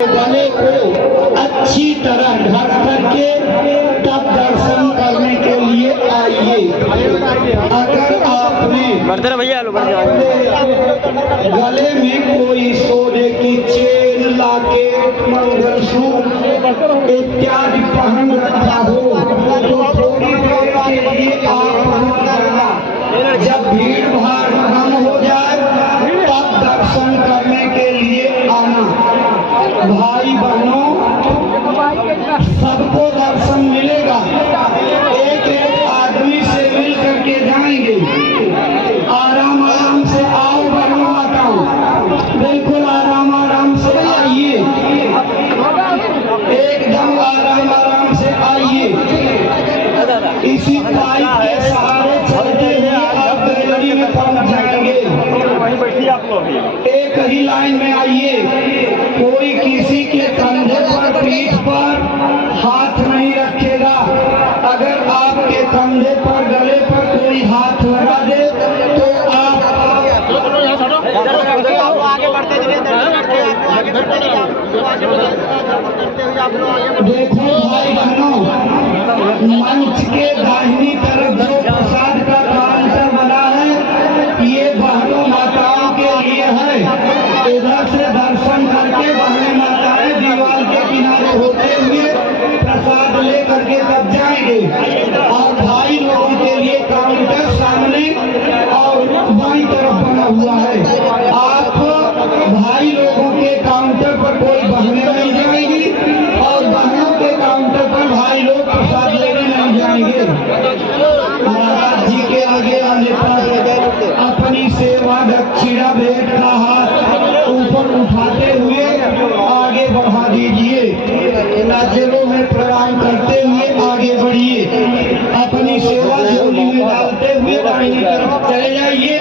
गले को अच्छी तरह ढक करके तब दर्शन करने के लिए आइए। अगर आपने गले में कोई सोने की चेन, लॉकेट, मंगलसूत्र इत्यादि पहन रखा हो तो थोड़ी देर के लिए आप पहन करना। जब भीड़ भाड़ कम हो जाए तब दर्शन करने के लिए आना। भाई बहनों, सबको दर्शन मिलेगा। एक एक आदमी से मिल करके जाएंगे। आराम आराम से आओ बहनों, माताओं, बिल्कुल आराम आराम से आइए, एकदम आराम आराम से आइए। इसी पाइप के सहारे चलते हुए आप गैलरी में पहुंच जाएंगे। एक ही लाइन में आइए। कोई किसी के कंधे पर, पीठ पर हाथ नहीं रखेगा। अगर आपके कंधे पर, गले पर कोई हाथ लगा दे तो आप देखो भाई बहनों, मंच के दाहिनी तरफ जो प्रसाद का काउंटर बना है ये बहनों माताओं के लिए है। इधर से दर्शन करके बहनें माताएं दीवार के किनारे होते हुए प्रसाद ले करके तब जाएंगे। और भाई लोगों के लिए काउंटर सामने और बाईं तरफ बना हुआ है। आप भाई लोगों के काउंटर पर कोई बहनें नहीं जाएंगी और बहनों के काउंटर पर भाई लोग प्रसाद लेने नहीं जाएंगे। महाराज जी के आगे आने पर अपनी सेवा दक्षिणा भेंट का हाथ ऊपर उठाते हुए आगे बढ़ा दीजिए। नाचलों में प्रणाम करते हुए आगे बढ़िए। अपनी सेवा झोली में डालते हुए दाहिनी तरफ चले जाइए।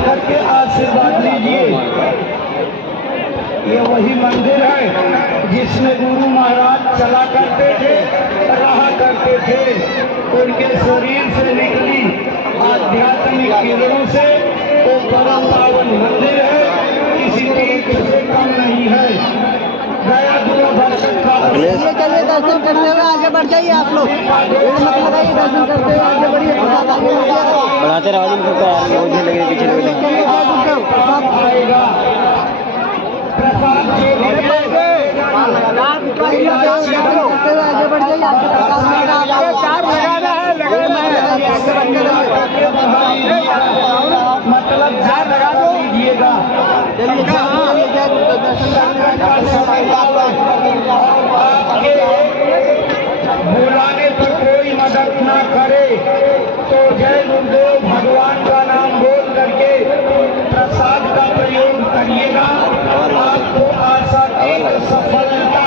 करके आशीर्वाद लीजिए। ये वही मंदिर है जिसमें गुरु महाराज चला करते थे, रहा करते थे। उनके शरीर से निकली आध्यात्मिक किरणों से वो परम पावन मंदिर है, किसी तीर्थ से कम नहीं है। गया दूरदर्शन का दर्शन करते हुए आगे बढ़ जाइए। आप लोग मत लगाइए, दर्शन करते हुए आगे बढ़िए। बढ़ाते रहो मुझे लगे पीछे आएगा प्रसाद आगे बढ़ जाइए। मतलब लगा दीजिएगा। बुलाने पर कोई मदद ना करे तो जय गुरुदेव भगवान का नाम बोल करके प्रसाद का प्रयोग करिएगा। आपको आशा की सफलता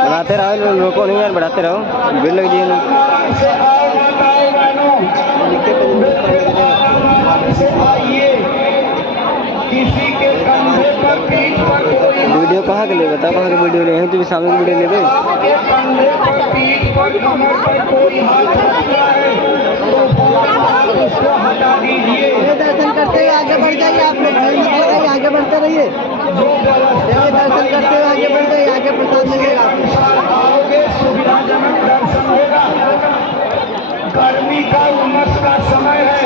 बढ़ाते रहो, रोको नहीं यार, बढ़ाते रहो, भीड़ लग जाएगी। से आओ माताओं बहनों, से आइए। किसी के कंधे पर, पीठ पर कोई वीडियो कहाँ के ले, बताओ कहाँ के वीडियो ले, तो भी सामने की वीडियो ले। कंधे पर, पीठ पर, कमर पर कोई हाथ रखता है तो उसको हटा दीजिए। दर्शन करते हुए आगे बढ़ जाइए। आप लोग आगे बढ़ते रहिए। जो दर्शन करते हुए आगे बढ़ जाइए, आगे प्रसाद मिलेगा। आओगे सुविधाजनक दर्शन होगा। गर्मी का उमस का समय है,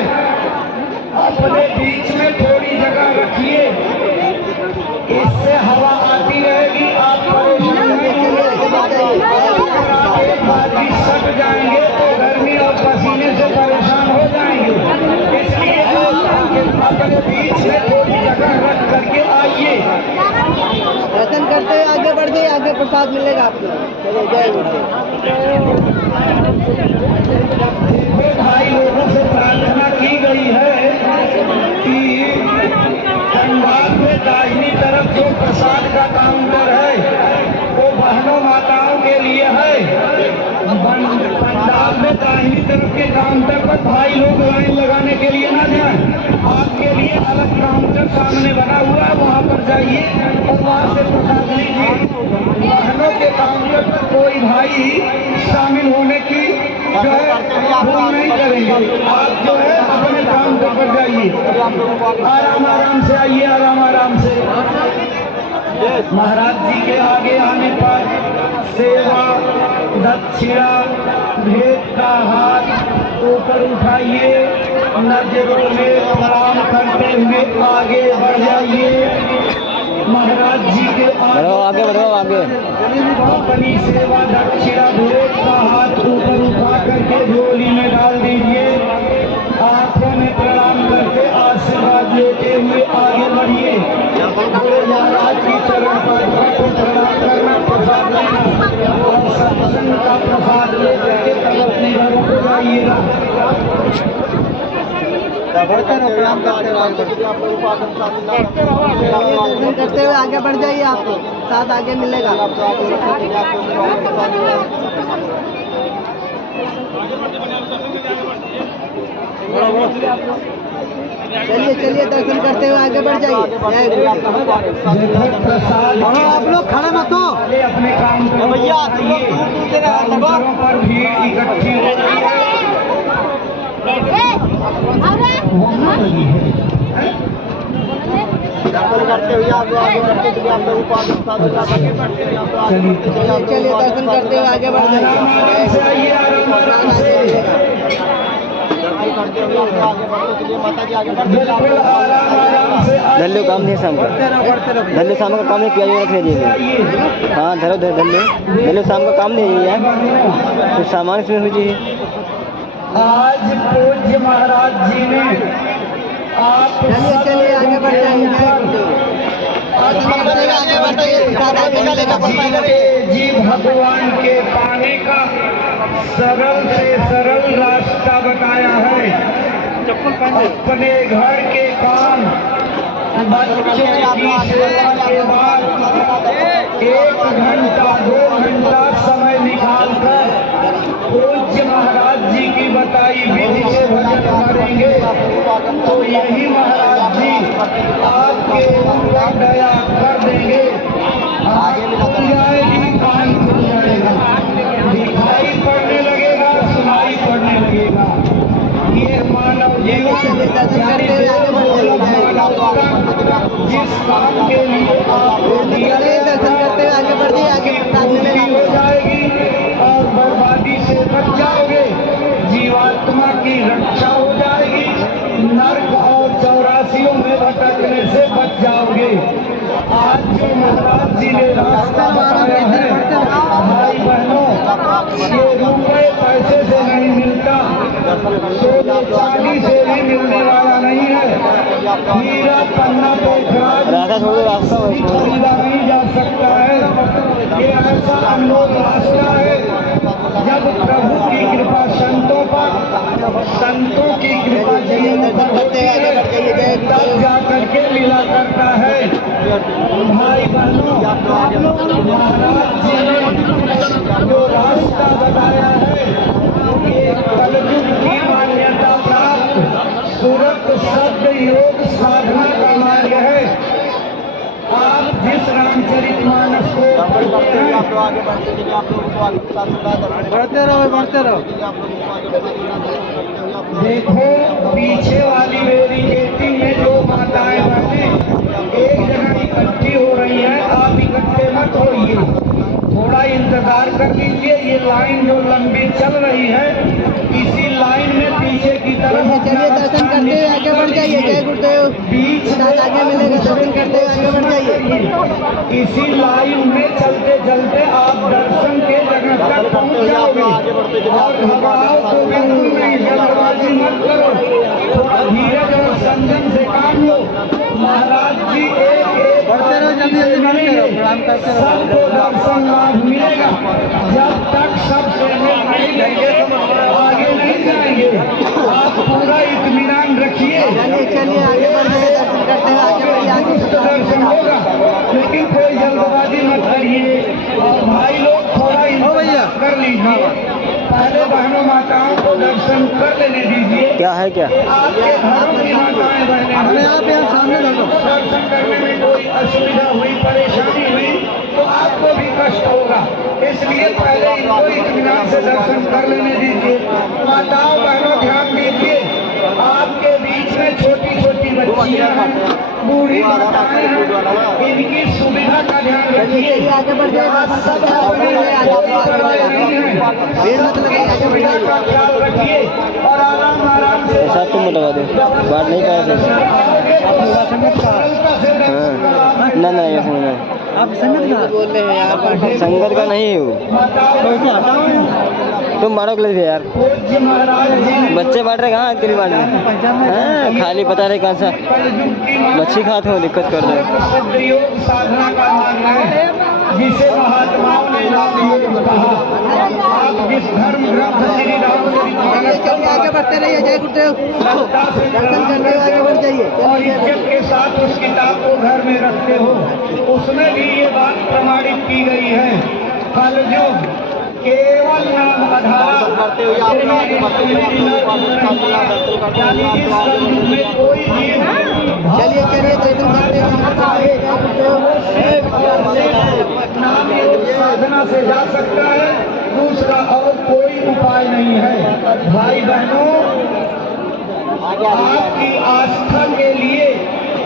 अपने बीच में थोड़ी जगह रखिए, इससे हवा आती रहेगी। आप परेशान सट जाएंगे तो गर्मी और पसीने से परेशान हो जाएंगे। इसलिए अपने बीच में थोड़ी जगह रख करके आइए। दर्शन करते हुए आगे बढ़ जाइए, आगे प्रसाद मिलेगा आपको। चलिए, जय गुरुदेव। भाई लोगों से प्रार्थना की गई है कि पंडाल में दाहिनी तरफ जो प्रसाद का काउंटर है वो बहनों माताओं के लिए है। पंडाल में दाहिनी तरफ के काउंटर पर भाई लोग लाइन लगाने के लिए ना जाएं। आपके लिए अलग काउंटर सामने बना हुआ है, वहाँ पर जाइए और वहाँ से प्रसाद लीजिए। बहनों के काउंटर पर कोई भाई शामिल होने की जो है फोन नहीं करेंगे। आप जो है अपने काम पर जाइए, आराम आराम से आइए, आराम आराम से। महाराज जी के आगे आने पर सेवा दक्षिणा भेंट का हाथ ऊपर उठाइए, नजरों में प्रणाम करते हुए आगे बढ़ जाइए। महाराज जी के आगे बढ़ो आगे। अपनी सेवा दक्षिणा भेंट का हाथ ऊपर उठा करके झोली में डाल दीजिए। आंखों में प्रणाम करके आशीर्वाद लेते हुए आगे बढ़िए। महाराज की चरण पर प्रणाम करना, प्रसाद लेना और सत्संग का प्रसाद लेकर के अपने घरों को जाइएगा। दर्शन करते हुए आगे बढ़ जाइए, आपको साथ आगे मिलेगा। चलिए चलिए, दर्शन करते हुए आगे बढ़ जाइए। आप लोग खड़े मत हो, अपने काम भैया पर भीड़ इकट्ठी हो रही है। दर्शन करते हुए आप लोग आगे बढ़ते चलिए, आप लोग चलिए दर्शन करते हुए आगे बढ़ जाइए। धल्लू काम नहीं शाम का, धल्लू शाम का काम नहीं किया रख लीजिए। हाँ धरो धल्लू, धल्लू शाम का काम नहीं है, कुछ सामान इसमें हो जाइए। आज पूज्य महाराज जी ने आप चलिए आगे बढ़ जाइए, आगे बढ़ जाइए। जी भगवान के पाने का सरल से सरल रास्ता बताया है। अपने घर के काम, बच्चों की सेवा के बाद 1 घंटा 2 घंटा समय निकालकर पूज्य महाराज जी की बताई विधि से भजन करेंगे तो यही महाराज जी आपके ऊपर दया कर देंगे। आगे जाएगी, कान खुल जाएगा, दिखाई पड़ने लगेगा, सुनाई पड़ने लगेगा। ये मानव जीवन जिस काम के लिए आपको दिया दर्शन करते हुए आगे बढ़ जाइए, आगे हो जाएगी और बर्बादी से बच जाओगे। जीवात्मा की रक्षा हो जाएगी, नर्क और 84 में भटकने से बच जाओगे। आज जो महाराज जी ने रास्ता बताया है, भाई बहनों, ये रुपए पैसे से नहीं मिलता, सोने चांदी से भी मिलने वाला नहीं है। हीरा पन्ना रास्ता खरीदा नहीं जा सकता है। ये ऐसा अनमोल रास्ता है, जब प्रभु की कृपा संतों की कृपा जीवों पर होती है, तब जाकर के मिला करता है। भाई बहनों, महाराज जी ने जो रास्ता बताया है, ये कलयुग की मान्यता प्राप्त सूरत शब्द योग साधना का मार्ग है। आप जिस रामचरितमानस को पढ़ते हैं, बढ़ते रहो। देखो पीछे वाली वेरिएटी में जो माताएं बहनें एक जगह इकट्ठी हो रही हैं, आप इकट्ठे मत होइए, थोड़ा इंतजार कर लीजिए। ये लाइन जो लंबी चल रही है, इसी लाइन में पीछे की तरफ चलिए दर्शन करते हुए आगे बढ़ जाइए। जय गुरुदेव, बीच आगे मिलेगा, दर्शन करते हुए आगे बढ़ जाइए। इसी लाइन में चलते चलते आप दर्शन के जगह तक पहुंच जाओगे। और घबराओ तो बिल्कुल नहीं, जल्दबाजी मत करो, थोड़ा धीरज और संयम से काम लो। महाराज जी एक सबको दर्शन लाभ मिलेगा। जब तक सब सेवक नहीं लेंगे आगे नहीं जाएंगे। आप पूरा इत्मीनान रखिए, चलिए आगे बढ़ जाइए, दर्शन करते हुए आगे बढ़िए, आगे दर्शन होगा, लेकिन कोई जल्दबाजी मत करिए। और भाई लोग थोड़ा इंतजार कर लीजिए, पहले बहनों माताओं को दर्शन कर लेने दीजिए। क्या है क्या? आपके घरों की माताएं बहनें, आप यहाँ सामने दर्शन करने में कोई असुविधा हुई, परेशानी हुई तो आपको भी कष्ट कष्ट होगा, इसलिए पहले इनको इत्मीनान से दर्शन कर लेने दीजिए। माताओं बहनों ध्यान दीजिए, आपके बीच में छोटी छोटी बच्चियां हैं, बूढ़ी माताएं हैं, इनकी सुविधा का ध्यान रखिए। आगे बढ़ जाइए, यहाँ सब अपने भीड़ मत लगाइए, आगे बढ़ जाइए। का ख्याल रखिए और आराम से ऐसा तुम लगा दो, बात नहीं पाया थे। हाँ ना ना ये सुन आप संगत का बोल रहे हैं यार, संगत का नहीं हूँ, तुम बाढ़ के लिए यार बच्चे बांट रहे कहाँ तेरी बाढ़ में। हाँ खाली पता रहे कहाँ सा मच्छी खाते हो, दिक्कत कर दो। योग साधना का मार्ग है जिसे महात्माओं ने योग कहा। आप जिस धर्म ग्रंथ श्री राम आगे बढ़ते रहिए, जय गुरुदेव, दर्शन करते हुए आगे बढ़ जाइए। और इज्जत के साथ उस किताब को घर में रखते हो, उसमें भी ये बात प्रमाणित की गई है। कलयुग केवल नाम आधार में कोई चलिए चलिए दर्शन नाम योग साधना से जा सकता है, दूसरा और कोई उपाय नहीं है। भाई बहनों, आपकी आस्था के लिए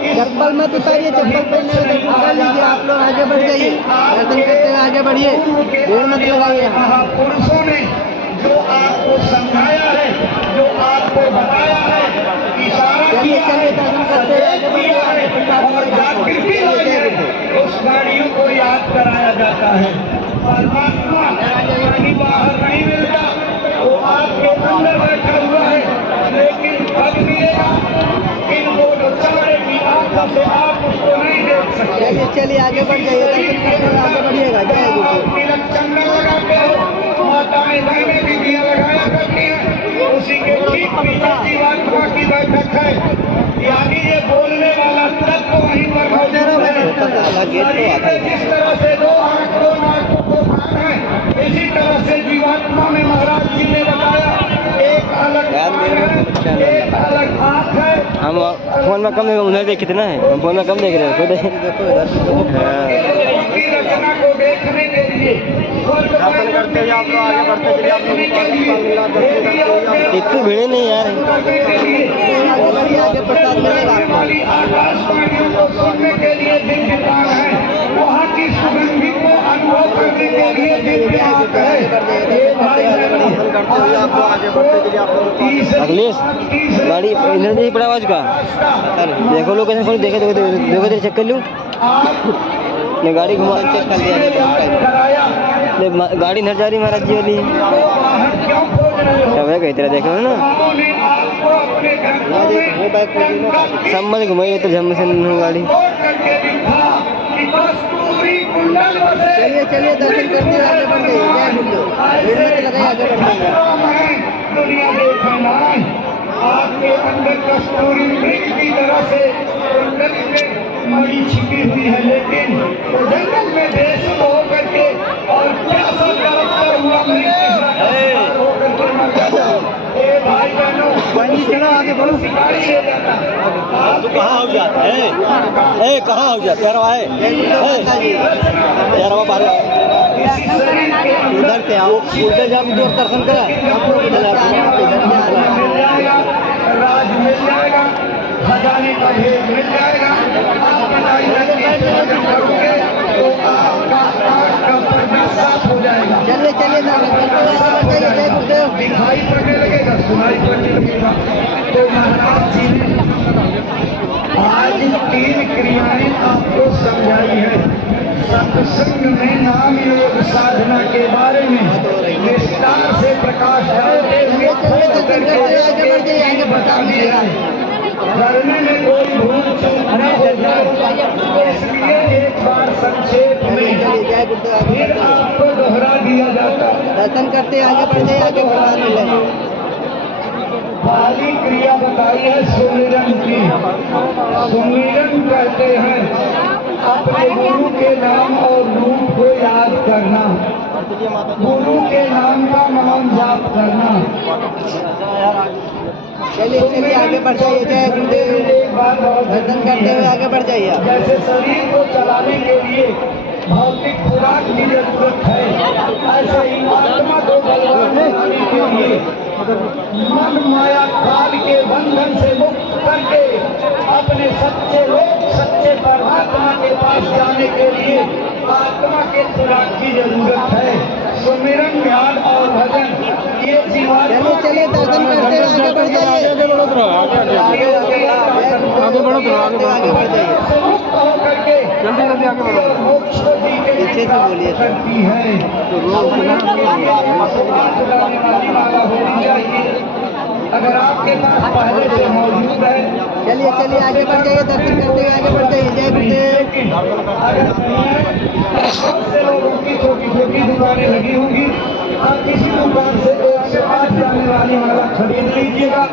चप्पल मत उतारिए, चप्पल पहनने में दर्शन कर लीजिए। आप लोग आगे बढ़ जाइए, दर्शन करते हुए आगे बढ़िए, भीड़ मत लगाइए। महापुरुषों ने जो आपको समझाया है, जो आपको बताया है, इशारा चलिए किया चलिए दर्शन करते हुए आगे बढ़िए। और जागृति लाई है, उस गाड़ियों को याद कराया जाता है। परमात्मा कहीं बाहर नहीं मिलता, वो आपके अंदर बैठा हुआ है, लेकिन कब मिलेगा इन बोलो चमड़े की आंखों से आप उसको नहीं देख सकते। चलिए चलिए आगे बढ़ जाइए, दर्शन करते हुए आगे बढ़िएगा। जय गुरुदेव। तिलक चंदन लगाते हो, माताएं बहनें भी दिया लगाया करती हैं, उसी के ठीक पीछे जीवात्मा की बैठक है, यानी ये बोलने वाला तत्व वहीं पर मौजूद है। शरीर में जिस तरह से दो आंख, दो नाक, दो कान है, इसी तरह से जीवात्मा में महाराज जी ने बताया एक अलग कान है, एक अलग आंख है। हम फोन में कम उधर देख कितना है, हम फोन में कम देख रहे हैं खुद। की रचना को देखने के लिए करते हैं, आप लोग आगे बढ़ते चलिए, आप लोग इतनी भीड़ नहीं यार। आगे बढ़िए, आगे प्रसाद मिलेगा आपको। आकाशवाणियों को सुनने के लिए दिव्य कान है, वहाँ की सुगंधी को अनुभव करने के लिए दिव्य आंख है। ये भाई अखिलेश गाड़ी इधर नहीं पड़ा आवाज का, देखो लोकेशन खोलो, देखे देखो देखो तेरे चेक कर लूँ। मैं गाड़ी घुमा चेक कर लिया, गाड़ी नजर जा रही महाराज जी वाली, सब है कहीं तरह देखो ना। सब मत घुमाइए तो झम से गाड़ी। चलिए चलिए दर्शन करते हुए आगे बढ़ जाइए। जय गुरुदेव, भीड़ मत लगाइए, आगे बढ़ जाइए। दुनिया देखना आपके अंदर कस्तूरी मृग की तरह से कुंडली में मणि छिपी हुई है, लेकिन वो जंगल में देश होकर के और प्यासा तड़पता हुआ होकर के मर जाता। ए भाई बहनों, चलो आगे बढ़ो। शिकारी ले जाता तो कहाँ हो जाता है, ए कहाँ हो जाता है यार, बाहर उधर से आओ, उधर जाओ, दूर दर्शन करें। आप लोग इधर मिल जाएगा, राज मिल जाएगा, खजाने का भेद मिल जाएगा। आप करोगे तो आपका पर्दा साफ हो जाएगा। चलिए चलिए दर्शन करते हुए आगे बढ़ जाइए। जय गुरुदेव। दिखाई पड़ने लगेगा, सुनाई पड़ने लगेगा। तो महाराज जी ने आज 3 क्रियाएं आपको समझाई है। सत्संग में नाम योग साधना के बारे में विस्तार से प्रकाश डालते हुए आगे बढ़ जाइए, आगे बता दीजिएगा। करने में कोई भूल चूक न हो जाए, तो इसलिए एक बार संक्षेप में जय गुरुदेव। फिर आपको दोहरा दिया जाता है। दर्शन करते आगे बढ़ जाइए, आगे प्रसाद मिलेगा। पहली क्रिया बताई है सुमिरन की। सुमिरन कहते हैं अपने गुरु के नाम और रूप को याद करना, गुरु के नाम का नाम जाप करना। चलिए चलिए आगे बढ़ जाइए। जय गुरुदेव। एक बात और दर्शन करते हुए आगे बढ़ जाइए। जैसे शरीर को चलाने के लिए भौतिक खुराक की जरूरत है, ऐसे ही आत्मा को बलवान बनाने के लिए मन माया काल के बंधन से मुक्त करके अपने सच्चे लोग सच्चे परमात्मा के पास जाने के लिए आत्मा के खुराक की जरूरत है। सुमिरन, ध्यान और भजन ये जीवात्मा चलिए दर्शन करते हुए आगे बढ़ जाइए, आगे बढ़ो, आगे बढ़ो, आगे बढ़ जाइए, से मुक्त होकर के जल्दी जल्दी आगे बढ़ो, मोक्ष को जीने की पीछे से बोलिए करती है। वाली माला होनी चाहिए, अगर आपके पास पहले से मौजूद है। चलिए चलिए आगे बढ़ जाइए, दर्शन करते हुए आगे बढ़ जाइए। जय गुरुदेव। अगर बहुत से लोगों की छोटी छोटी दुकानें लगी होंगी, आप किसी दुकान से 1 से 5 जाने वाली माला खरीद लीजिएगा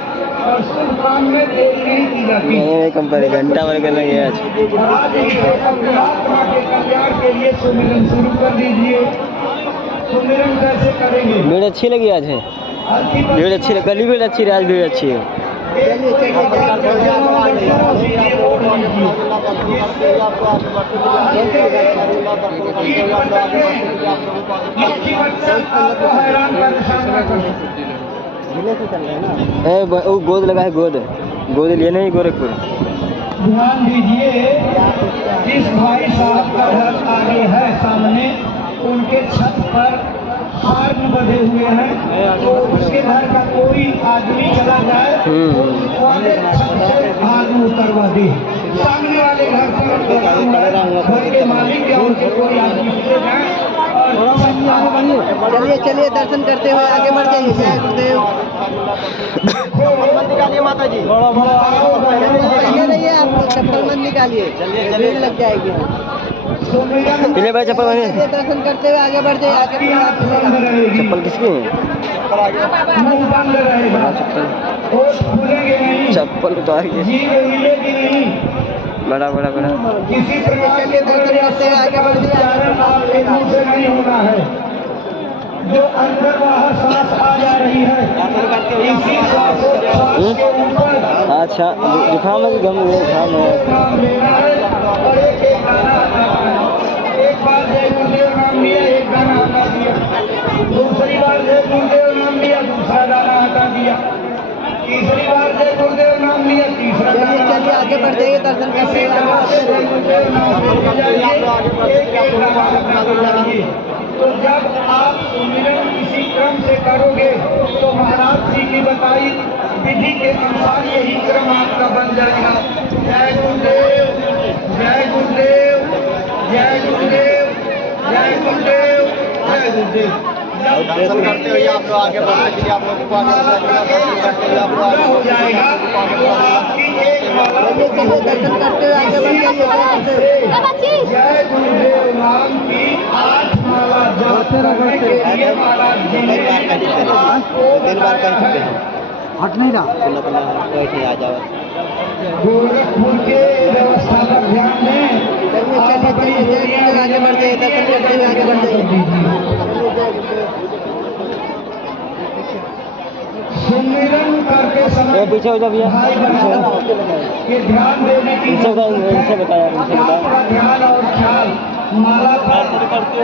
और शुभ काम में देरी नहीं की जाती। मैंने कंपनी घंटा भर करना गया आज। आज ही से अपने आत्मा के कल्याण के लिए सुमिरन शुरू कर दीजिए। सुमिरन कैसे करेंगे? भीड़ अच्छी लगी आज है, भीड़ अच्छी लगी, कल भी भीड़ अच्छी रही, आज भीड़ अच्छी है। चलिए चलिए वो गोद लगा है, गोद गोद लिए नहीं गोरखपुर। ध्यान दीजिए, जिस भाई साहब का घर आगे है सामने, उनके छत पर हार्न बंधे हुए हैं, तो उसके घर का कोई आदमी चला जाए तो वाले छत से हार्न उतरवा दे। सामने वाले घर पर घर के मालिक या उनके कोई आदमी चले जाए और चलिए चलिए दर्शन करते हुए आगे बढ़ जाइए। जय गुरुदेव। निकालिए माता जी, पहले रहिए, आप चप्पल मत निकालिए, भीड़ लग जाएगी। पहले भाई चप्पल पहने। चलिए दर्शन करते हुए आगे बढ़ जाइए, आगे बढ़ चप्पल किसकी है? मुंह बंद रहेगा, होठ खुलेंगे नहीं, चप्पल उतार के, जीभ हिलेगी नहीं, बड़ा बड़ा बड़ा। किसी प्रकार के दर्शन करते हुए आगे बढ़ जाइए। आपके मुंह से नहीं होना है। जो अंदर बाहर सांस आ जा रही है, इसी श्वासोच्छ्वास के ऊपर अच्छा जुकाम है कि गम है? जुकाम है। नाम लेना है और एक एक गाना गाना है। एक बार जय गुरुदेव नाम लिया, एक गाना हटा दिया, दूसरी बार जय गुरुदेव नाम लिया, दूसरा गाना हटा दिया, तीसरी बार जय गुरुदेव नाम लिया, तीसरा चलिए चलिए आगे बढ़ जाइए, दर्शन करते हुए आगे बढ़ जय गुरुदेव नाम लेते जाइए, एक एक गाना हटाते जाइए। तो जब आप सुमिरन इसी क्रम से करोगे तो महाराज जी की बताई विधि के अनुसार यही क्रम आपका बन जाएगा। जय गुरुदेव, जय गुरुदेव, जय गुरुदेव, जय गुरुदेव, जय गुरुदेव। दर्शन करते हुए आप लोग आगे बढ़ने के लिए आप लोगों को हो जाएगा तो आपकी एक माला चलिए दर्शन करते हुए आगे बढ़ जाइए। जय गुरुदेव नाम की 8 माला जप करने के लिए महाराज जी ने आपको बताया है। हट नहीं रहा। आ जाओ। गोरखपुर के व्यवस्था पर ध्यान दें। चलिए चलिए चलिए जय गुरुदेव, आगे बढ़ जाइए, दर्शन करते हुए आगे बढ़ जाइए। सुमिरन करते समय पीछे हो जाओ भैया, भाई बहनों ये ध्यान देने की इनसे बताया आपका ध्यान और ख्याल माला पर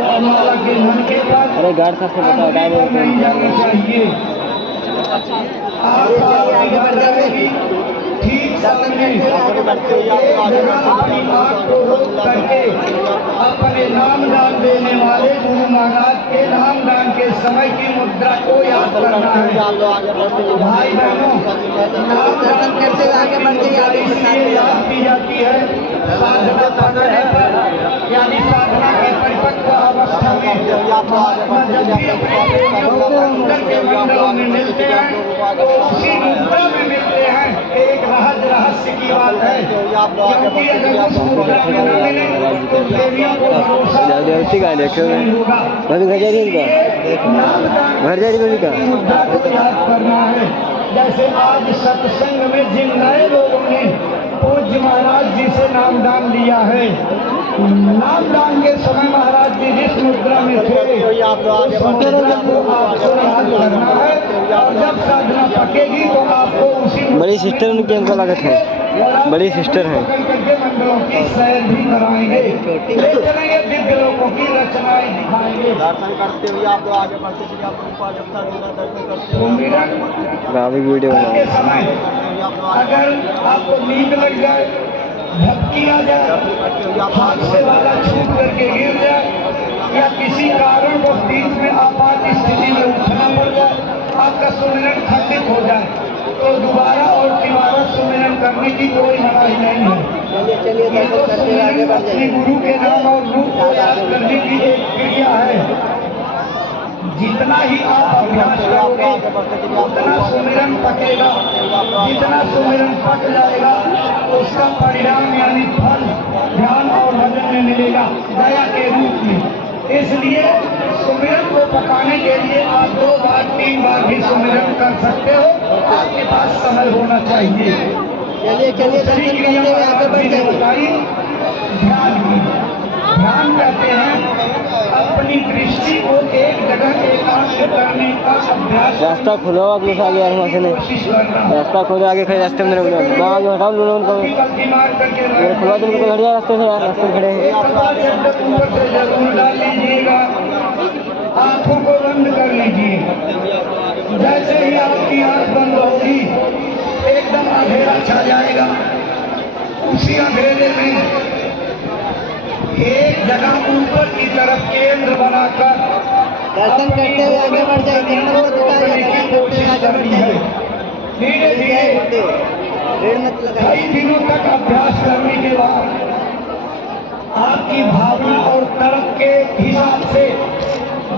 और माला के मन के पर अरे गार्ड साहब से बताओ, नहीं जाना चाहिए। आप आगे बढ़ जाइए। ठीक सामने एक जगह अपनी आँख को रोक करके अपने नाम दान देने वाले गुरु महाराज के नाम दान के समय की मुद्रा को याद करना है। भाई बहनों, दर्शन करते हुए आगे बढ़ जाइए, आगे इसलिए याद की जाती है साधना करने पर, यानी साधना के परिपक्व अवस्था में महात्मा जब भी अपने प्रेमियों को अंदर के मंडलों में मिलते हैं तो उसी मुद्रा में मिलते हैं। एक रहस्य की बात है, क्योंकि अगर उस मुद्रा में न मिले तो प्रेमियों को भरोसा नहीं होगा। घर जा रही है घर जा रही का मुद्दा को याद करना है। जैसे आज सत्संग में जिन नए लोगों ने पूज्य महाराज जी से नामदान लिया है, नामदान के समय महाराज जी जिस मुद्रा में थे उस मुद्रा को आपको याद करना है और जब साधना पकेगी तो आपको उसी बड़ी सिस्टर उनकी हमको लागत है, बड़ी सिस्टर है। मंडलों की सैर भी कराएंगे, ले चलेंगे दिव्य लोकों की रचनाएं दिखाएंगे। दर्शन करते हुए आप लोग आगे बढ़ते चलिए, आपको ऊपर जब तक दर्शन करते हुए सुमिरन वीडियो करते समय अगर आपको नींद लग जाए, झपकी आ जाए, हाथ से वाला छूट करके गिर जाए, या किसी कारण वो बीच में आपात स्थिति में उठना पड़ जाए, आपका सुमिरन खंडित हो जाए, तो दोबारा और तिबारा सुमिरन करने की कोई मनाही नहीं है। चलिए ये तो दर्शन करते हुए आगे सुमिरन बढ़ अपने जाइए। गुरु के नाम और रूप को याद करने की एक क्रिया है। जितना ही आप अभ्यास करोगे उतना सुमिरन पकेगा, जितना सुमिरन पक जाएगा उसका परिणाम यानी फल ध्यान और भजन में मिलेगा दया के रूप में। इसलिए सुमिरन को पकाने के लिए आप 2 बार 3 बार भी सुमिरन कर सकते हो, आपके पास समय होना चाहिए। चलिए दर्शन करते हुए आगे बढ़ जाइए। बताई ध्यान की, ध्यान कहते हैं अपनी दृष्टि को एक जगह एकाग्र करने का अभ्यास। रास्ता खुला हुआ अपने आगे वहाँ से नहीं, कोशिश करना, रास्ता खोले आगे खड़े रास्ते में गाँव जो हटाओ लोगों को गलती मार करके खुलवा दो, उनको हटिया रास्ते से, रास्ते में खड़े हैं। एक बार जब ऊपर से जरूर डाल लीजिएगा, आंखों को बंद कर लीजिए। जैसे ही आपकी आंख बंद होगी एकदम अंधेरा छा जाएगा। उसी अंधेरे में एक जगह ऊपर की तरफ केंद्र बनाकर दर्शन करते हुए आगे बढ़ जाइए। धीरे धीरे भीड़ मत लगाइए। कई दिनों तक अभ्यास करने के बाद आपकी भावना और तर्क के हिसाब से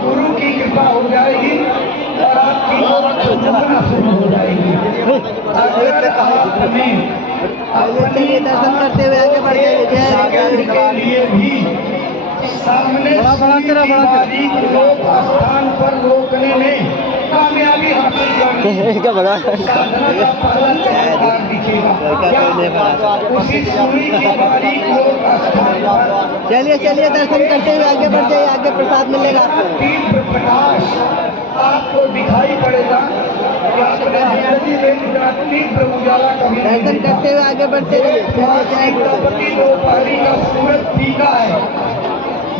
गुरु की कृपा हो जाएगी और आपकी भावना शुरू हो जाएगी। अगर आपने चलिए दर्शन करते हुए आगे बढ़ जाइए। जय शागिर्द के लिए भी सामने बारी को स्थान पर रोकने में कामयाबी हासिल करनी क्या बगा साधना का पहला चमत्कार दिखेगा। उसी सुई की बारी को स्थान पर चलिए दर्शन करते हुए आगे बढ़ जाइए। आगे प्रसाद मिलेगा। तीव्र प्रकाश आपको दिखाई पड़ेगा कि आपने जिंदगी में इतना तीव्र उजाला कभी नहीं दर्शन देखा। करते हुए आगे बढ़ते रहिए। दोपहरी का सूरज फीका है,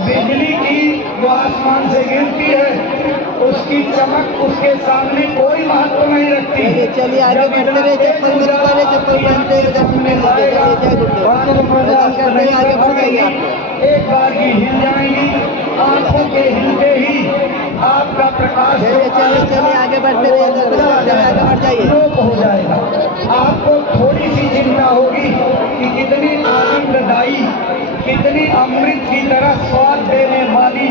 बिजली की जो आसमान से गिरती है उसकी चमक उसके सामने कोई महत्व नहीं रखती। चलिए आगे बढ़ते रहिए। चप्पल में रुका चप्पल पहनते हुए दर्शन में लीजिए। जय गुरुदेव। दर्शन करते हुए आगे बढ़ जाइए। आप एक बार की हिल जाएंगी, आंखों के हिलते ही आपका प्रकाश चलिए आगे बढ़ते रहिए। दर्शन करते हुए आगे बढ़ जाइए। लोप हो जाएगा। आपको थोड़ी सी चिंता होगी कि कितनी आनंददायी, कितनी अमृत की तरह स्वाद देने वाली,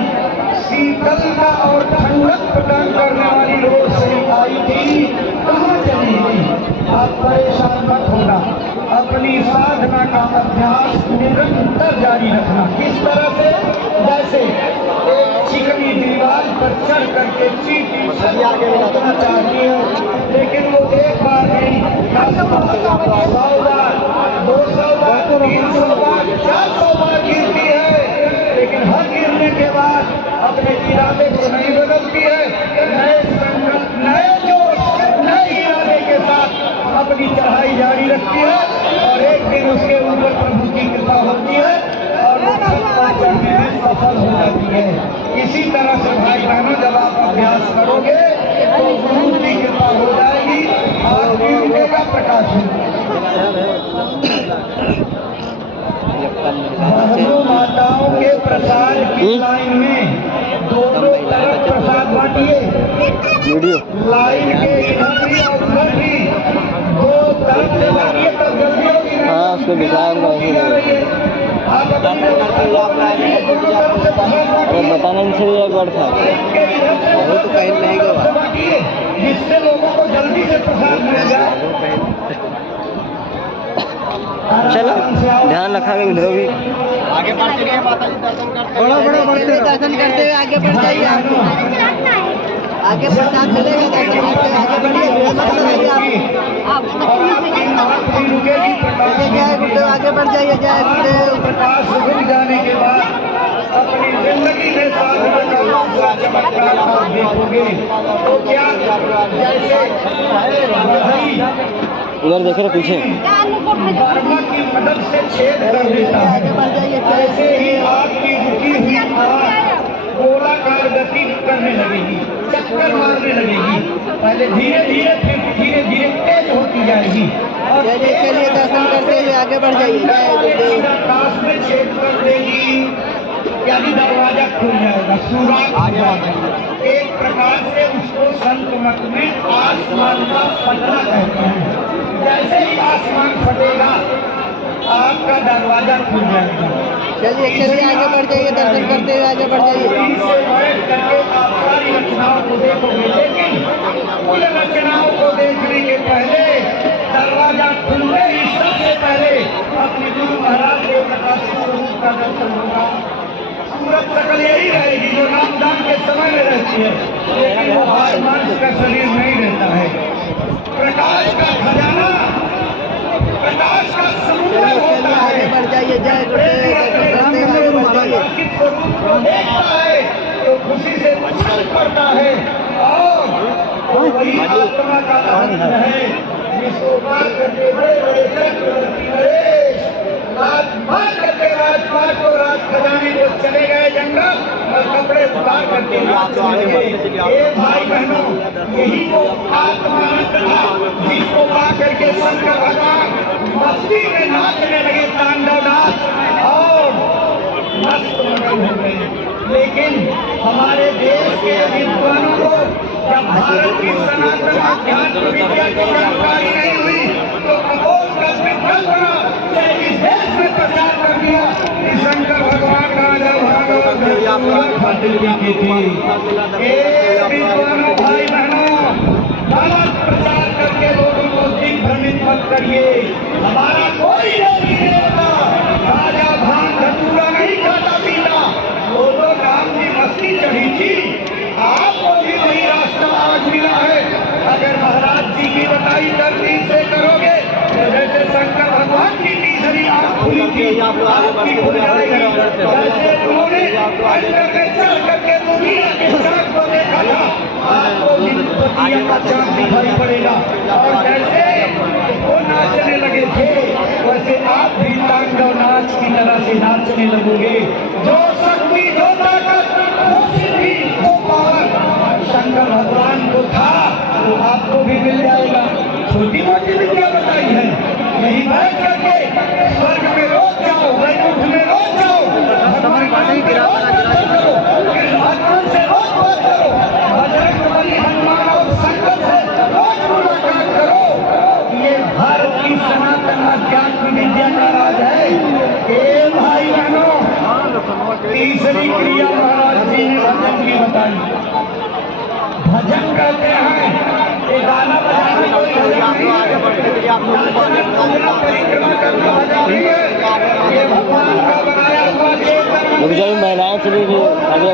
शीतलता और ठंडक प्रदान करने वाली रोज से आई थी, कहाँ चली गई। आप परेशान मत होना, अपनी साधना का अभ्यास निरंतर जारी रखना। किस तरह से? जैसे एक चिकनी दीवार पर चढ़ करके चींटी उड़ना चाहती है, लेकिन वो एक बार नहीं 10 बार, 100 बार, 200 बार, 300 बार, 400 बार गिरती है, लेकिन हर गिरने के बाद अपने इरादे को नहीं बदलती है। नए संकल्प, नए जोश, नए इरादे के साथ अपनी चढ़ाई जारी रखती है और एक दिन उसके ऊपर प्रभु की कृपा होती है और वो सफल चढ़ने में सफल हो जाती है। इसी तरह से भाई बहनों, जब आप अभ्यास करोगे तो गुरु की कृपा हो जाएगी, आपकी हृदय का प्रकाश होगा। बहनों माताओं के प्रसाद की लाइन में दोनों तरफ प्रसाद बांटिए। वीडियो लाइन के इधर भी और उधर भी दो तरफ से बांटिए, तब जल्दी होगी। हाँ, उसको दिखाया होगा उसी ने। आप अपनी व्यवस्था को अपनाइए, दोनों तरफ से प्रसाद बांटिए। बताना इनसे एक बार था, वो तो कहीं नहीं गया, जिससे लोगों को जल्दी से प्रसाद मिल जाए। चलो ध्यान रखा के उधर भी आगे बढ़ते रहिए। माता जी दर्शन करते हुए आगे बढ़ जाइए। आगे प्रसाद मिलेगा। दर्शन करते हुए आगे बढ़िए। भीड़ मत लगाइए। आप जय गुरुदेव। आगे बढ़ जाइए। जय गुरुदेव। प्रकाश रुक जाने के बाद अपनी जिंदगी में साधना का दूसरा चमत्कार आप देखोगे। तो क्या, जैसे बढ़ई उधर देखे रहे पीछे। बर्मा की मदद से छेद कर देता है। ऐसे ही आपकी रुकी हुई आँख गोलाकार गति करने लगेगी, चक्कर मारने लगेगी। पहले धीरे धीरे फिर धीरे धीरे तेज होती जाएगी और चलिए दर्शन करते हुए आगे बढ़ जाइए। आकाश में छेद कर देगी, यानी दरवाजा खुल जाएगा, सुराग आ जाएगा। एक प्रकार से उसको संत मत में आसमान का फटना कहते हैं। जैसे ही आसमान फटेगा आपका दरवाजा खुल जाएगा। चलिए आगे बढ़ जाइए, दर्शन करते हुए आगे बढ़ जाइए। से बैठ करके आप सारी रचनाओं को देखोगे, लेकिन उन रचनाओं को देखने के पहले दरवाजा खुलने ही सबसे पहले अपने गुरु महाराज के प्रकाशित स्वरूप का दर्शन होगा। सूरत सकल यही रहेगी जो नामदान के समय में रहती है, लेकिन वो आसमान का शरीर नहीं रहता है। प्रकाश का खजाना, प्रकाश का समुद्र होता है। बढ़ जाइए, जय गुरुदेव। प्रकाशित स्वरूप को देखता है तो खुशी से उछल पड़ता है और वही आत्मा का आनंद है जिसको पार करके बड़े बड़े चक्रवर्ती नरेश राजपाट करके राजपाट को राज खजाने को चले गए जंगल और कपड़े उतार करके राज चले गए। ये भाई बहनों, यही वो आत्मानंद था जिसको पा करके शंकर भगवान मस्ती में नाचने लगे, तांडव नाच और मस्त मगन हो गए। लेकिन हमारे देश के विद्वानों को जब भारत की सनातन अध्यात्म विद्या की जानकारी नहीं हुई तो खगोल का विज्ञापना से इस देश में प्रचार कर दिया कि शंकर भगवान का विद्वानों भाई बहनों, गलत प्रचार करके लोगों को दिग्भ्रमित मत करिए। हमारा कोई देवी देवता राजा भान धतूरा नहीं खाता पीता, वो तो राम की मस्ती चढ़ी थी। आपको भी वही रास्ता आज मिला है। अगर महाराज जी की बताई तरतीब से करोगे तो जैसे शंकर भगवान की तीसरी आंख खुली थी आपकी खुल जाएगी। जैसे उन्होंने अंदर में चढ़ करके दुनिया के चाँद को देखा था, आपको विद्युतीय का चाँद दिखाई पड़ेगा। और जैसे वो नाचने लगे थे वैसे आप भी तांडव नाच की तरह से नाचने लगोगे। जो शक्ति, जो ताकत, वो सिद्धि, वो पावर शंकर भगवान को था वो आपको भी मिल जाएगा। छोटी मोटी विद्या बताई है, यही बैठ करके स्वर्ग में रोक जाओ, वैकुंठ में रोक जाओ, भगवान से रोक करो, बजरंगबली हनुमान और शंकर से रोज मुलाकात करो। ये भारत की सनातन अध्यात्म विद्या का राज है। ए भाई बहनों, तीसरी क्रिया महाराज जी ने भजन की बताई। भजन कहते हैं ये गाना बजाना कोई परिक्रमा करना भजन नहीं है। ये भगवान का बनाया हुआ जब महिलाएं चली गई आगे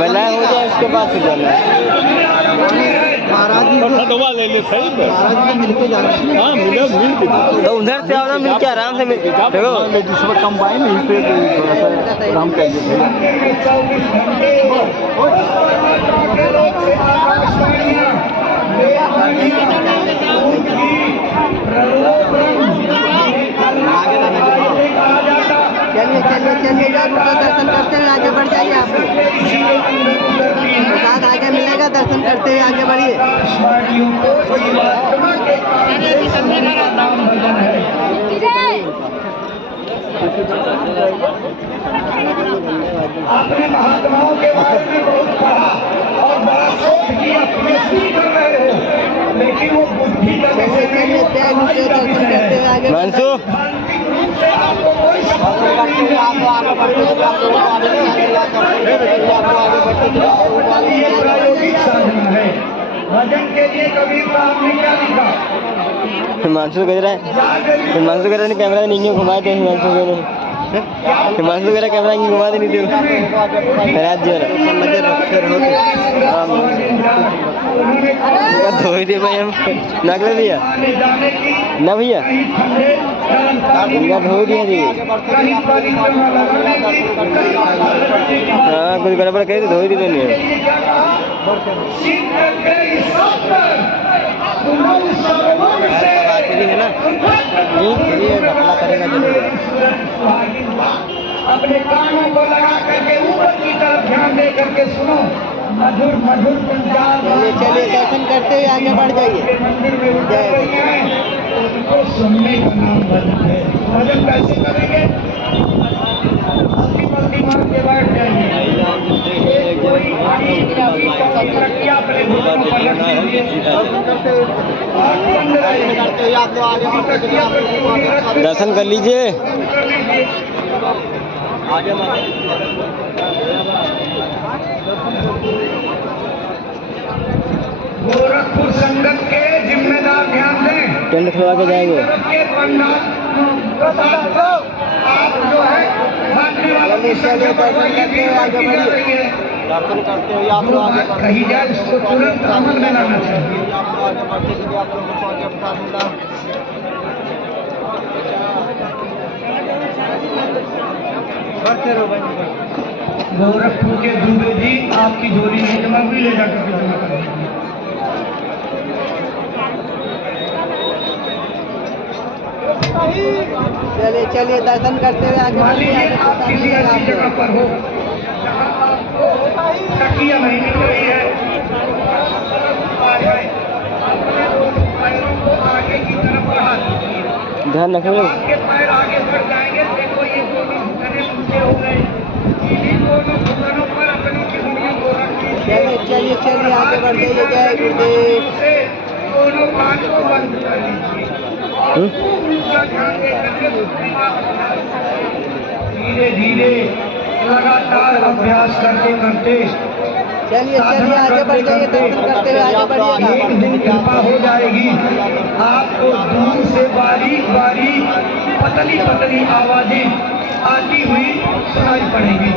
महिलाएं हो जाए उसके बाद फिर जाना महाराज जी मिलके जाना। हाँ मिलो मिल के तो उधर से आओ, मिल के आराम से मिल देखो जिसमें कंबाइन यहीं पे थोड़ा सा आराम करिए चलिए दर्शन करते हुए आगे बढ़ जाइए। आपको प्रसाद आगे मिलेगा, दर्शन करते हुए आगे बढ़िए। आपने महात्माओं के बारे में बहुत पढ़ा और बड़ा शोध किया, पीएचडी कर रहे हो, लेकिन वो बुद्धि का विषय नहीं है, पढ़ाई का विषय है। मानसू आपको कोई प्रायोगिक साधना है। भजन के लिए कबीर साहब ने क्या लिखा? हिमांशु कह रहा है, हिमांशु कह रहा है कैमरा नहीं घुमाए थे, हिमांशु कह रहे हिमांशु कह रहा कैमरा नहीं घुमा नहीं थे राज्य धोई दे भाई हम नगले दिया ना भैया धो दिया जी। हाँ कुछ गड़बड़ कही तो धो दी नहीं है। सीख करके इस सत्तर सुमन सरोवर से है ना ये घपला करेगा जरूर। अपने कानों को लगा करके ऊपर की तरफ ध्यान दे करके सुनो। मधुर मधुर पंजाब। चलिए दर्शन करते हुए आगे बढ़ जाइए। मंदिर में उतर रही हैं, उनको सुनने का नाम भजन है। भजन कैसे करेंगे? अपनी मान के बैठ जाइए। कोई प्रक्रिया अपने घुटनों पर रख लीजिए और बंद रहिए। दर्शन कर लीजिए। गोरखपुर संगत के जिम्मेदार ध्यान दें। टेंट खुलवा के जाएंगे। आप जो है भागने वालों की संख्या बढ़ाइए, भीड़ बढ़ती जा रही है। दर्शन करते हुए आप लोग आगे कही जाए उसको तुरंत अमल में लाना चाहिए। आगे बढ़ते चलिए आप लोगों को आगे बता दूंगा। बढ़ते रहो भाई। गोरखपुर के दुबे जी आपकी झोली नहीं जमा हुई, ले जाकर के जमा कर दीजिए। चलिए चलिए दर्शन करते हुए आगे मान लीजिए बढ़िए। आप किसी ऐसी जगह पर हो जहाँ आपको तकिया नहीं मिल रही है, आ जाए, अपने दोनों पैरों को आगे की तरफ बढ़ा दीजिए। ध्यान रखें। आपके पैर आगे बढ़ जाएंगे। देखो ये दोनों घुटने ऊंचे हो गए। इन्हीं दोनों घुटनों पर अपनी उंगलियों को रख चलिए लीजिए। चलिए चलिए आगे बढ़ जाइए। जय गुरुदेव। से दोनों कान को बंद कर लीजिए और दूसरा ध्यान दे करके धीरे धीरे लगातार अभ्यास करते करते चलिए चलिए आगे बढ़ जाइए। दर्शन करते हुए आगे बढ़िएगा। एक दिन कृपा हो जाएगी। आपको दूर से बारीक बारीक पतली पतली आवाजें आती हुई सुनाई पड़ेगी।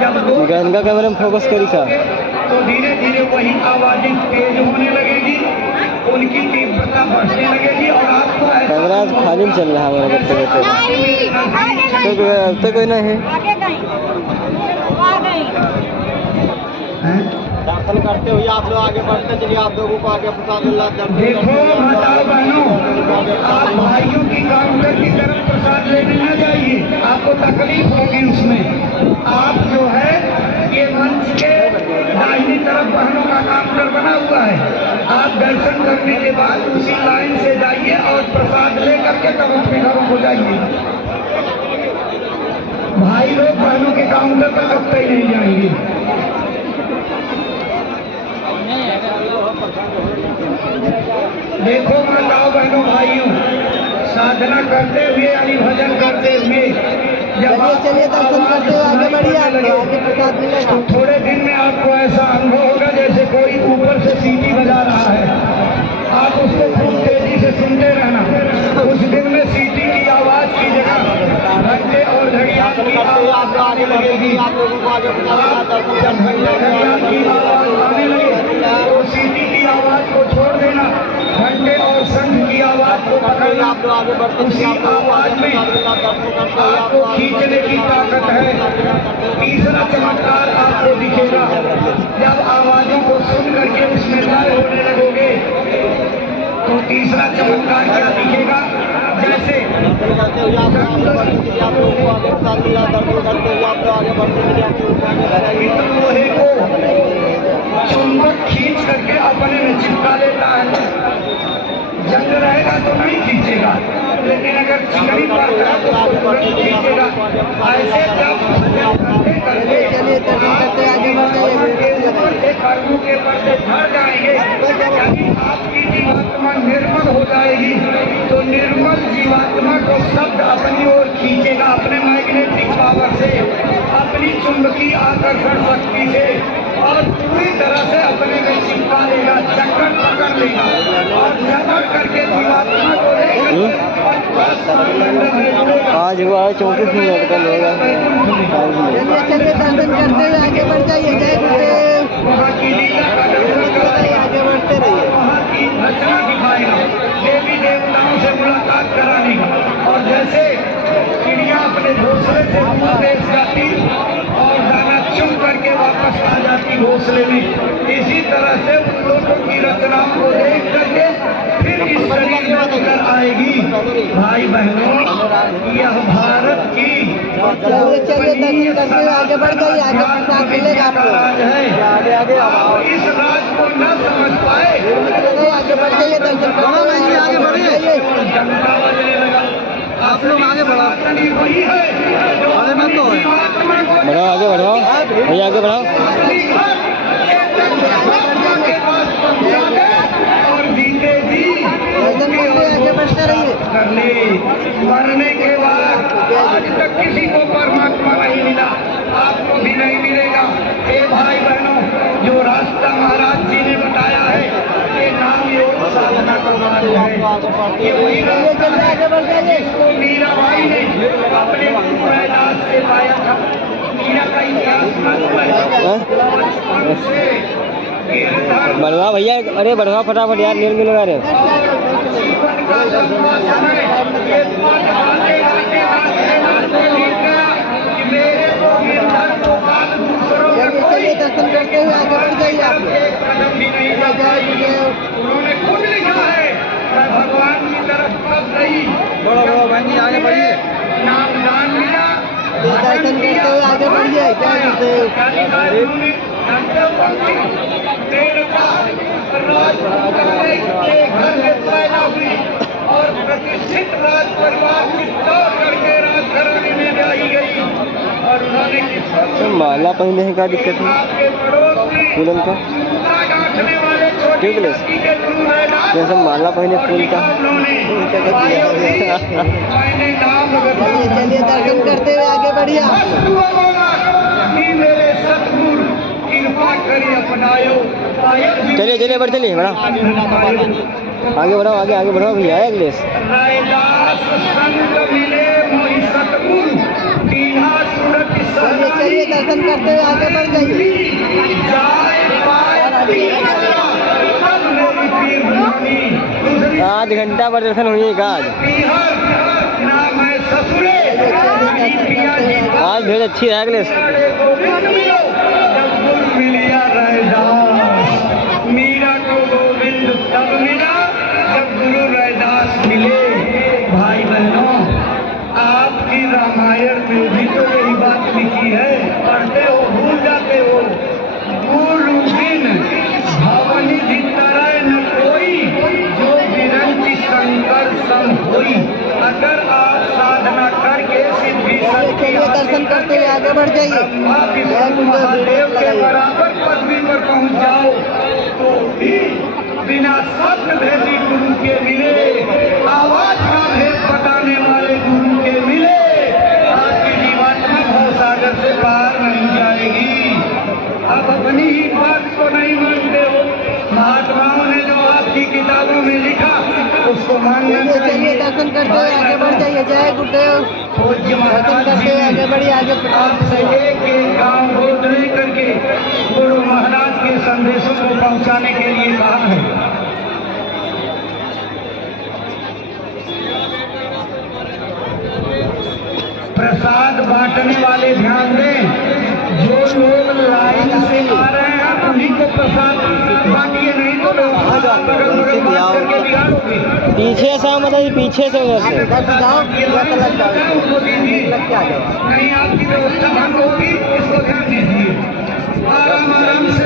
जब लोग गंगा कैमरे में फोकस करी सा। तो धीरे धीरे वही आवाजें तेज होने लगेगी, उनकी तीव्रता बढ़ने लगेगी और आपको कैमरा खाली में चल रहा है हमारे बच्चे तो कोई नहीं है। दर्शन करते हुए आप लोग आगे बढ़ते चलिए। आप लोगों को आगे प्रसाद देखो माताओं बहनों, आप भाइयों की काउंटर की तरफ प्रसाद लेने न जाइए, आपको तकलीफ होगी उसमें। आप जो है ये मंच के दाहिनी तरफ बहनों का काउंटर बना हुआ है। आप दर्शन करने के बाद उसी लाइन से जाइए और प्रसाद लेकर के तब अपने घरों को जाइए। भाई लोग बहनों के काउंटर पर कब तक नहीं जाएंगे। देखो माताओं बहनों भाइयों, साधना करते हुए यानी भजन करते हुए जब चलिए दर्शन करते हुए आगे बढ़िए। आप लोग आगे प्रसाद मिलेगा। तो थोड़े दिन में आपको ऐसा अनुभव होगा जैसे कोई ऊपर से सीटी बजा रहा है। आप उसको खूब तेजी से सुनते रहना। उस दिन में सीटी की आवाज की जगह घंटे और घड़ियाल की आवाज आने लगेगी। आप लोगों को आगे जब घंटे घड़ियाल की आवाज आने लगे तो सीटी की आवाज को छोड़ देना, घंटे और शंख की आवाज को पकड़ना। आप लोग आगे बढ़ते उसी आवाज में आपको खींचने की ताकत है। तीसरा चमत्कार आपको दिखेगा। जब आवाजों को सुन करके उसमें लय होने लगोगे तो तीसरा चमत्कार क्या दिखेगा? जैसे लोहे को चुंबक खींच करके अपने में चिपका लेता है। जंग रहेगा तो नहीं खींचेगा, लेकिन अगर चिकनी पाता है तो तुरंत खींचेगा। ऐसे जब चलिए दर्शन करते आगे बढ़ जाइए। कर्मों के पर्दे झड़ जाएंगे। यानी आपकी जीवात्मा निर्मल हो जाएगी तो निर्मल जीवात्मा को शब्द अपनी ओर खींचेगा अपने मैग्नेटिक पावर से, अपनी चुंबकीय आकर्षण शक्ति से और पूरी तरह से अपने में चिपका लेगा, चक्कर पकड़ लेगा और जकड़ करके जीवात्मा को आज हुआ है 34 मिनट का लोगा। चलिए चलिए दर्शन करते हुए आगे बढ़ जाइए। जय गुरुदेव। वहाँ की लीला का दर्शन कराएगा, आगे बढ़ते रहिए। वहाँ की रचना दिखाएगा, देवी देवताओं से मुलाकात कराने का। और जैसे चिड़िया अपने घोंसले से दूर देश जाती और दाना चुन करके के वापस आ जाती घोंसले में। इसी तरह से उन लोगों की रचनाओं को देख करके फिर इस शरीर में निकल आएगी। भाई बहनों, यह भारत की चलिए चलिए दर्शन करते हुए आगे बढ़ जाइए, आगे प्रसाद मिलेगा आपको। राज है। आप इस राज को न समझ पाए, आगे बढ़ जाइए दर्शन करते हुए, आगे बढ़ जाइए। डंका बजने लगा। आप लोग आगे बढ़ा, वही है जो बढ़ाओ, आगे बढ़ाओ भैया, आगे बढ़ाओ। और जीते जी आगे बढ़ते रहिए। करने मरने के बाद आज तक किसी को परमात्मा नहीं मिला, आपको भी नहीं मिलेगा। हे भाई बहनों, जो रास्ता महाराज जी ने बताया है, ये नाम योग साधना का मार्ग है। ये वही रास्ता है आगे बढ़ जाइए। जिसको मीराबाई ने अपने गुरु रैदास से पाया था। मीरा का इतिहास मालूम है? बढ़वा भैया, अरे बढ़वा फटाफट यार, नील में लगा रहे हो। जीवन का लंबा समय ये पद आते कि मेरे को गिरधर को काल दूसरों का कोई दर्शन करते हुए आगे बढ़ जाइए आप। एक कदम भी नहीं जा पाएगी। उन्होंने खुद लिखा है, मैं भगवान की तरफ कब गई, आगे बढ़िए, नाम दान मिला, दर्शन करते हुए आगे बढ़िए। घर में पैदा हुई और प्रतिष्ठित राज परिवार चित्तौड़ करके राजघराने में ब्याही गई। और उन्होंने किस माला पहनने है, क्या दिक्कत है आपके पड़ोस में फूलन का? सूत्रा गांठने वाले छोटी ठीक है। बस्ती के गुरु रैदास ये सब माला पहने फूल का। मैंने नाम चलिए दर्शन करते हुए आगे बढ़िए। मेरे सतगुरु कृपा करी अपनायो। चलिए चलिए बढ़, चलिए बढ़ाओ, आगे बढ़ाओ, आगे आगे बढ़ाओ भैया, अगलेश। रैदास संग मिले मोहि सतगुरु दीन्हा सुरत चलिए चलिए दर्शन करते हुए आगे बढ़ जाइए। जाए पाए तब मेरी पीर भवानी। आध घंटा पर दर्शन हुई आज। पीहर ना मैं ससुरे आज भेज अच्छी है अगलेश। जब गुरु मिलिया रैदास, मीरा को गोविंद तब मिला जब गुरु रैदास मिले। भाई बहनों, आपकी रामायण में भी तो यही बात लिखी है, पढ़ते हो भूल जाते हो। गुरु बिन भवनिधि तरह न कोई, जो विरंची शंकर सम होई। अगर आप साधना करके सिद्धि चलिए दर्शन करते हुए आगे बढ़ जाइए। महादेव के बराबर पदवी पर पहुंच जाओ तो भी बिना शब्द भेदी गुरु के मिले, आवाज का भेद बताने वाले गुरु के मिले, आपकी जीवात्मा भवसागर से पार नहीं जाएगी। आप अपनी ही बात को नहीं मानते हो। महात्माओं ने जो आपकी किताबों में लिखा उसको मानना चलिए चाहिए। दर्शन करते हुए आगे बढ़ जाइए। जय गुरुदेव। पूज्य दर्शन महाराज करते हुए आगे बढ़िए, आगे आपसे एक गांव गोद नहीं करके गुरु महाराज के संदेशों को पहुंचाने के लिए कहा है। प्रसाद बांटने वाले ध्यान दें, जो लोग लाइन से आ रहे हैं उन्हीं को प्रसाद बांटिए, नहीं तो लोग बगल बांट करके बिगाड़ोगे। पीछे से मतलब पीछे से उधर से उनको दीजिए, नहीं आपकी व्यवस्था भंग होगी, इसको ध्यान दीजिए। आराम आराम से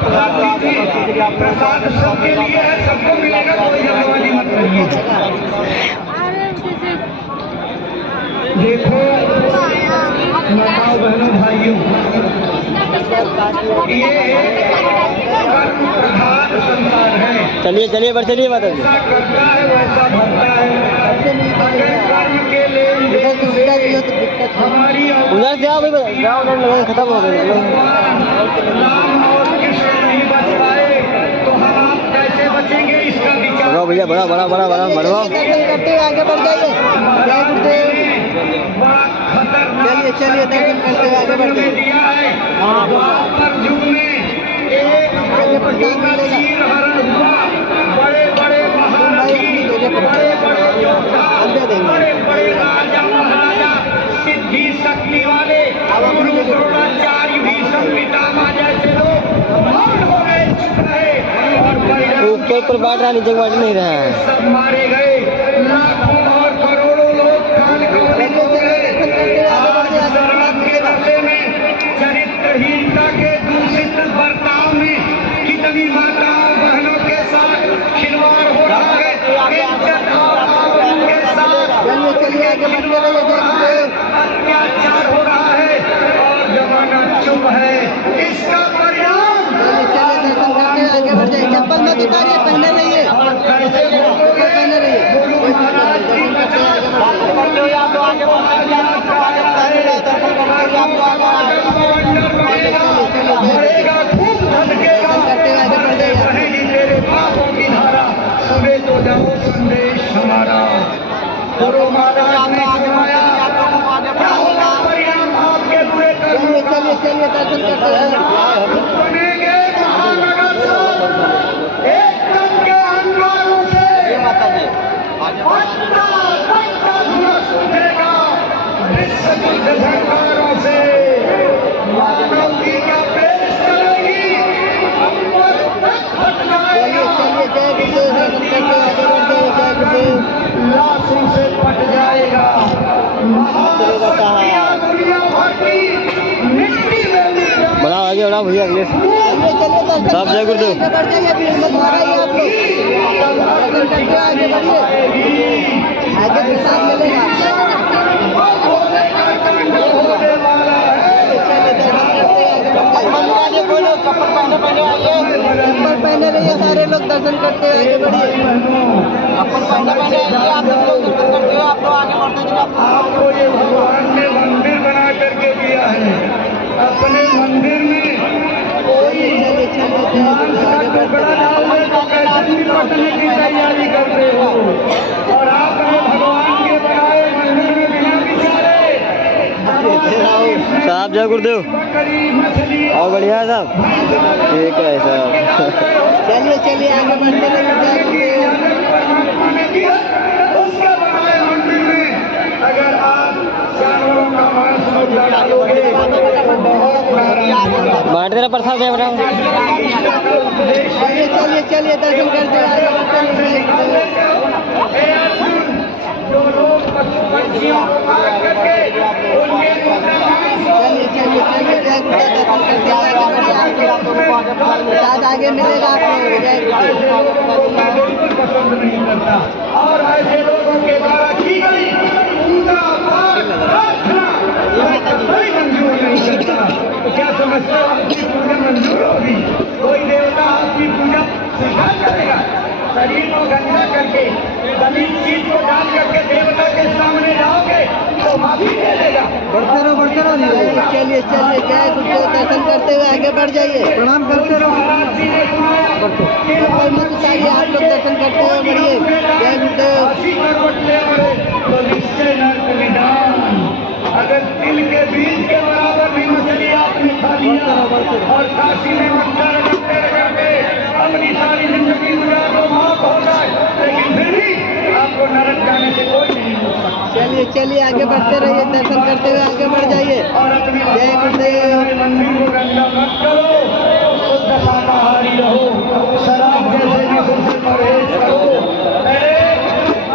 प्रसाद दीजिए। प्रसाद सबके लिए है, सबको मिलेगा, कोई जल्दबाजी मत करिए। देखो माताओं बहनों भाइयों, ये कर्म प्रधान संसार है। चलिए चलिए बढ़, चलिए माता जी। ऐसा करता है वैसा भरता है। अगर कर्म के लेन देन से हमारी उधर से आओ भाई, जाओ उधर लगे, खत्म हो गए। राम और कृष्ण नहीं बच पाए तो हम आप कैसे बचेंगे, इसका विचार बढ़ाओ भैया, बड़ा बड़ा बड़ा बड़ा बढ़ाओ। दर्शन करते हुए आगे बढ़ जाइए। जय गुरुदेव। बड़ा खतरनाक चलिए दर्शन करते हुए आगे बढ़ जाइए। दिया है। द्वापर युग में एक चीर हरण हुआ, बड़े बड़े महारथी, बड़े बड़े योद्धा, बड़े बड़े राजा महाराजा, सिद्धि शक्ति वाले गुरु द्रोणाचार्य भी ऊपर पर बांट रहा, नीचे बांट नहीं रहा है। सब मारे गए, लाखों और करोड़ों लोग काल कवलित हो गए। आज शराब के नशे में, चरित्रहीनता के दूषित बर्ताव में कितनी माताओं बहनों के साथ खिलवाड़ हो रहा है, इज्जत और आबरू के साथ अत्याचार हो रहा है और जमाना चुप है। इसका परिणाम आगे बढ़ जाइए, चप्पल मत उतारिए, पहने रहिए, कैसे बोलोगे? पहने रहिए। गुरु महाराज की मरेगा, खूब धड़केगा, रहेगी तेरे पापों की धारा, सुने तो जाओ संदेश हमारा। गुरु महाराज ने सुनाया, क्या होगा परिणाम आपके बुरे कर्मों का? चलिए दर्शन करते हैं। बनेंगे महानगर सब, एक तन के अंगारों से पट्टा धुरस उठेगा, विश्व युद्ध झंकारों से मानव की क्या पेश करेगी, अंबर तक फट जाएगा, लाशों से पट जाएगा, महाशक्तियां दुनिया भर की मिट्टी में मिल जाएगी। बढ़ाओ आगे, बढ़ाओ भैया अगले साहब, जय गुरुदेव। आगे प्रसाद मिलेगा। चप्पल पहने रहिए, सारे लोग दर्शन करते हैं, आगे बढ़िए। आपको ये भगवान ने मंदिर बना करके दिया है, अपने मंदिर में कोई मांस का टुकड़ा डाल दे तो कैसे निपटने की तैयारी करते हो, और आपने भगवान के बनाए मंदिर में बिना विचारे साहब जय गुरुदेव। बकरी मछली और बढ़िया है साहब, ठीक है साहब। चलिए आगे बढ़ते रहिए। परमात्मा ने दिया उसके बनाए मंदिर में अगर आप जानवरों का मांस मुद्दा डालोगे तो बहुत नाराज। बांट देना प्रसाद, जय बढ़ाओ। चलिए दर्शन करते हैं, आगे बढ़ते रहिए। हे अर्जुन, जो लोग पशु पक्षियों को मार करके उनके मुद्दा मांस प्रसाद आगे मिलेगा आपको। मैं बिल्कुल पसंद नहीं करता, और ऐसे लोगों के द्वारा की गई पूजा पाठ प्रार्थना मैं कभी मंजूर नहीं करता। तो क्या समझते हो आपकी पूजा मंजूर होगी? कोई देवता आपकी पूजा स्वीकार करेगा? शरीर को गंदा करके दलित चीज को डाल करके देवता के सामने जाओगे तो माफी दे देगा। बढ़ते रहो। चलिए जय गुरुदेव, दर्शन करते हुए आगे बढ़ जाइए, प्रणाम करते रहो। महाराज जी ने सुनाया चप्पल मत उतारिए, आप लोग दर्शन करते हुए बढ़िए। जय गुरुदेव। काशी करवट ले पड़े तो निश्चय नर्क निदान। अगर तिल के बीज के बराबर भी मछली आपने खा लिया और काशी में मक्खा रगड़ते अपनी सारी जिंदगी गुजार दो, मौत हो जाए, लेकिन फिर भी आपको नरक जाने से कोई नहीं रोक सकता। चलिए आगे बढ़ते रहिए, दर्शन करते हुए आगे बढ़ जाइए। और अपने जय गुरुदेव। मंदिर को गंदा मत करो, शुद्ध शाकाहारी रहो, शराब जैसे नशों से परहेज करो। अरे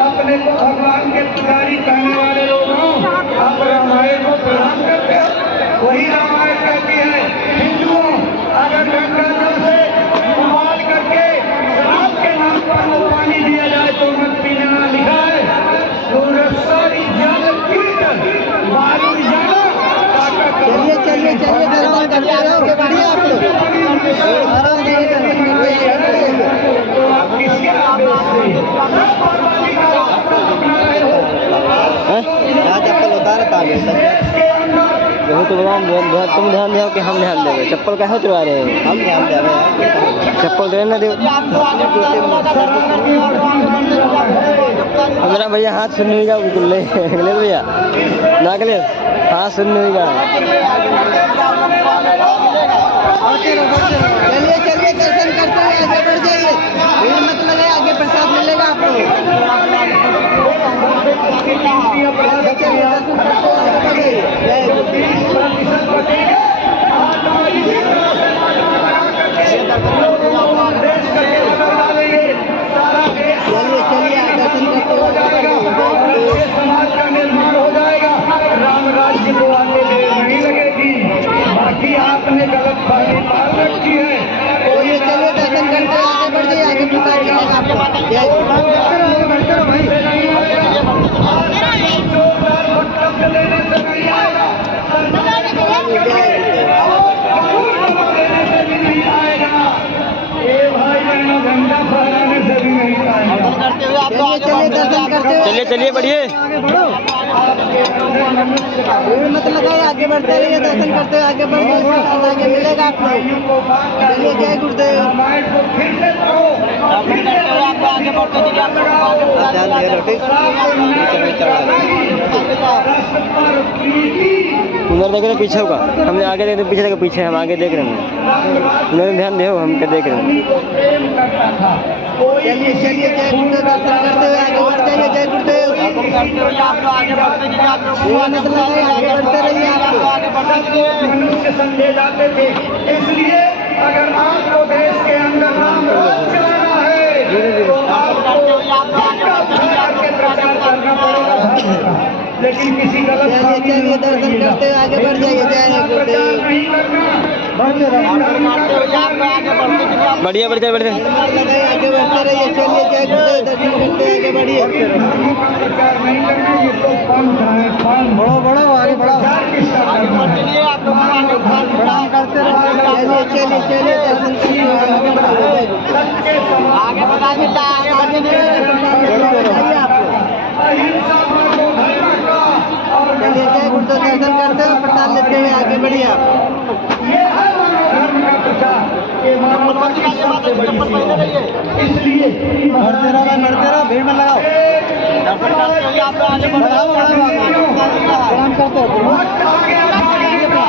अपने को भगवान के पुजारी कहने वाले लोग हो, आप रामायण को प्रणाम करते हो। वही रामायण कहती है हिंदुओं, अगर गंगा जल से उबाल करके शराब के नाम पर वो पानी दिया जाए तो मत पीना लिखा है। सारी जल कीर्तन बालू जाना। चलिए दर्शन करते रहो, बढ़िया आप लोग आराम से दर्शन करते हैं। तो आप किसके आदेश से यहाँ चप्पल उतार था यही तो तुम ध्यान दो कि हम ध्यान देंगे। चप्पल कैसे उतरवा रहे हैं? हम ध्यान दे रहे हैं, चप्पल दे ना दो। हमारा भैया हाथ सुन नहीं गा, बिल्कुल ले भैया ना के हाथ सुन नहीं गा। चलिए दर्शन करते हुए आगे बढ़ जाइए, भीड़ मत लगे, आगे प्रसाद मिलेगा आपको। देश दर्शन करते हुए चलिए चलिए बढ़िए। भीड़ मत लगाइए, आगे बढ़ते रहिए, दर्शन करते हुए आगे बढ़िए, आगे मिलेगा आपको। चलिए जय गुरुदेव। आगे बढ़ते चलिए, उधर देख रहे पीछे होगा, हमने आगे देख पीछे देखे पीछे, हम आगे देख रहे हैं। उन्होंने ध्यान दे, हम क्या देख रहे हैं। चलिए चलिए जय गुरुदेव, दर्शन करते हुए आगे बढ़ जाइए। जय गुरुदेव। आगे बढ़ते रहिए, आगे बढ़ते रहिए। मनुष्य समझे जाते थे, इसलिए अगर आपको देश के अंदर राम राज चलाना है तो आपको प्रचार करना पड़ेगा, लेकिन किसी गलत चलिए दर्शन करते हुए आगे बढ़ जाइए। जय गुरुदेव। नहीं करना। बढ़िया बढ़िया बढ़िया। आगे बढ़ते रहिए। चलिए जय गुरुदेव, दर्शन करते हुए आगे बढ़िए। प्रचार नहीं करना, ये तो पंथ है, पंथ। बढ़ो बढ़ो, आगे बढ़ो। प्रचार किसका करना है? प्रणाम करते रहो। चलिए चलिए चलिए, दर्शन करते हुए आगे बढ़िए। आगे बढ़ा देता है, आगे बढ़ने चाहिए आपको। चलिए जय गुरुदेव, दर्शन करते हुए प्रसाद लेते हुए आगे बढ़िए आप। ये है मानव धर्म का प्रचार, ये मानवता की सबसे बड़ी सेवा है। इसलिए बढ़ते रहो, भीड़ में लगाओ। बढ़ाओ प्रणाम करते हो। वक्त आ गया भागेगा।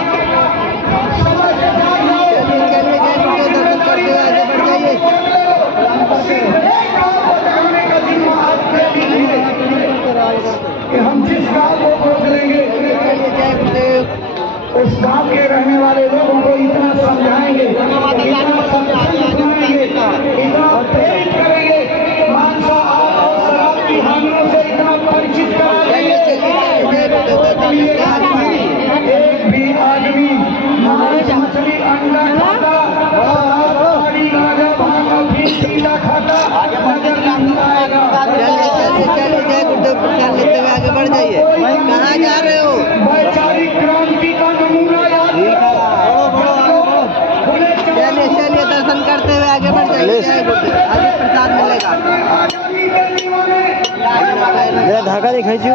समय से भागो। चलिए चलिए जय गुरुदेव, दर्शन करते हुए आगे बढ़ जाइए। सिर्फ एक गाँव को जगाने का जिम्मा आप पे लीजिए कि हम जिस गाँव को खोज लेंगे, चलिए जय गुरुदेव। उस गांव के रहने वाले लोगों को इतना समझाएंगे, इतना प्रेरित करेंगे, मानसा और शराब की हानियों से इतना परिचित कराएंगे। एक भी आदमी मांस, मछली, अंडा खाता, शराब, ताड़ी, गांजा, भांग, अफीम, पीला खाता नजर नहीं आएगा। चलिए चलिए चलिए जय गुरुदेव, प्रसाद लेते हुए आगे बढ़ जाइए। कहाँ जा रहे हो? वैचारिक क्रांति का नमूना याद चलिए चलिए, दर्शन करते हुए आगे बढ़ जाइए। जय गुरुदेव। आगे प्रसाद मिलेगा। मेरा धागा नहीं खींचो।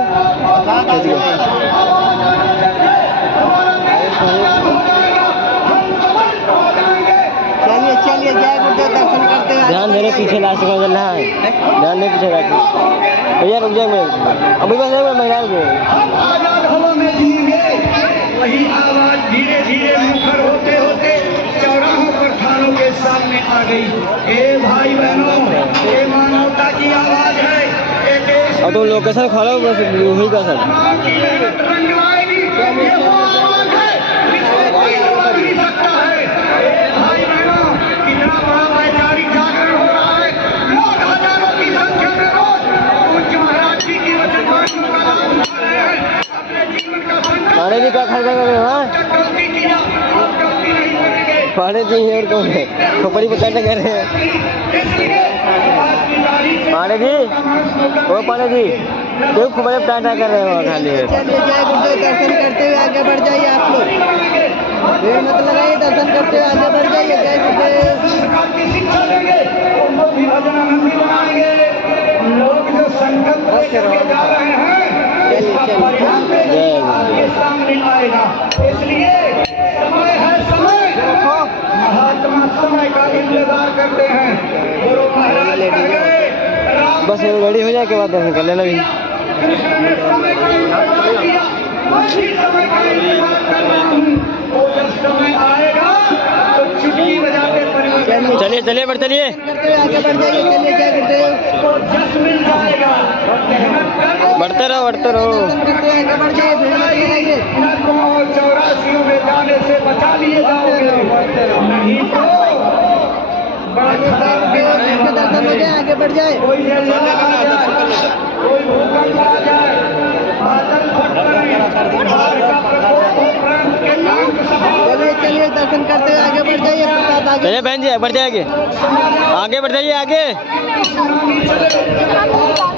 चलिए चलिए जय गुरुदेव, दर्शन करते हुए ध्यान दे रहे पीछे लास्ट में चल रहा है, ध्यान नहीं पीछे रखो भैया, रुक जाए मैं अभी बस महिला आजाद हवा में जिएंगे। वही आवाज धीरे धीरे मुखर होते होते चौराहों पर थानों के सामने आ गई। ए भाई बहनों, ये मानवता की आवाज है। ये देश और तुम लोकेशन खोलो बस वही का सर। की मेहनत रंग लाएगी। ये वो आवाज है जिसको कोई दबा नहीं सकता है। ए भाई बहनों, कितना बड़ा वैचारिक जागरण हो रहा है। लोग हजारों की संख्या में रोज पूज्य महाराज जी की वचनवाणी का लाभ उठा रहे हैं। अपने जीवन का पानी जी क्या खर्चा कर रहे हो? हाँ गलती किया, आप गलती नहीं करेंगे। पानी जी और कौन है? खोपड़ी पकड़ने कर रहे हैं। इसलिए आज की तारीख से पानी जी, ओ पानी जी, क्यों खोपड़ी पे टाटा कर रहे हो खाली? चलिए जय गुरुदेव, दर्शन करते हुए आगे बढ़ जाइए आप लोग। भीड़ मत लगाइए, दर्शन करते हुए आगे बढ़ जाइए। जय गुरुदेव। सरकार की शिक्षा देंगे, उनको भी भजनानंदी बनाएंगे। लोग जो संकल्प लेकर के जा रहे हैं, इसका परिणाम आपके सामने आएगा। इसलिए समय है, समय महात्मा समय का इंतजार करते हैं। गुरु महाराज कह गए, राम बस रेडी हो जाए के बाद दर्शन कर लेना भी। कृष्ण ने समय का इंतजार किया, मैं भी समय का इंतजार कर रहा हूँ। वो जब समय आएगा तो चुटकी बजाते परिवर्तन चलिए चलिए बढ़ चलिए, करते हुए आगे बढ़ जाइए। चलिए जय गुरुदेव। को जस मिल जाएगा। बढ़ते रहो बढ़ते रहो। दर्शन करते हुए आगे बढ़ जाइए। भीड़ मत लगाइए। को 84 में जाने से बचा लिए जाओगे, नहीं तो बड़ा खराब इसके दर्शन हो जाए, आगे बढ़ जाए। कोई जलवा आ जाए, कोई भूकंप आ जाए, बादल फट पड़े, बाढ़ का प्रकोप हो, प्रांत के नाम सभा चलिए चलिए, दर्शन करते हुए आगे बढ़ जाइए। प्रसाद आगे। चलिए बहन जी बढ़ जाइए, आगे बढ़ जाइए आगे।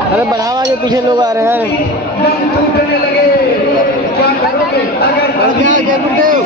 अरे बढ़ाओ आगे, पीछे लोग आ रहे हैं। दम टूटने लगे। क्या करोगे अगर बढ़ जाओ जय गुरुदेव।